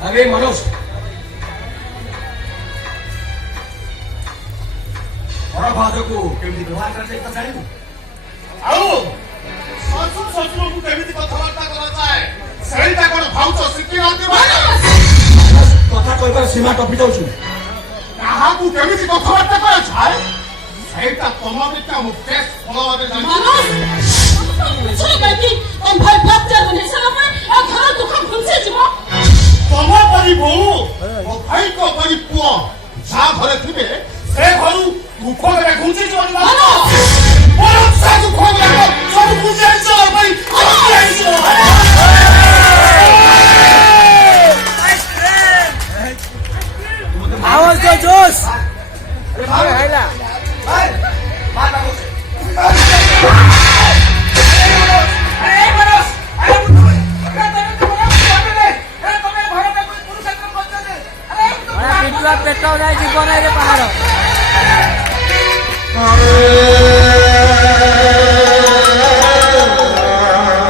अरे मनोज बड़ा भाजो को केमती व्यवहार करते इतना जानिबु आओ ससुर ससुर को केमती कथबार्ता करा जाए सेटा कोन भाउच सिक्की आते भाई कथा कहबार सीमा टपी जाउछु काहा को केमती कथबार्ता करा जाए सेटा तमाबे का मुफ्तेस फलोवारे जानि मनोज चलो बेटी हम भाई फ्रैक्चर बने समय आ घर दुख खुंसे जीवो तमा परी बो ओ भाई को परी पुओ जा घरे थिबे से घरु दुख रे खुंसे जीवन मनोज बोलो सा दुख रे सब खुंसे जीवन भाई आवाज दो जोश अरे भाई हैला भाई मार मारो अरे मनोज अरे पिटुआ पेटाउ नाही जीवन रे पहाड़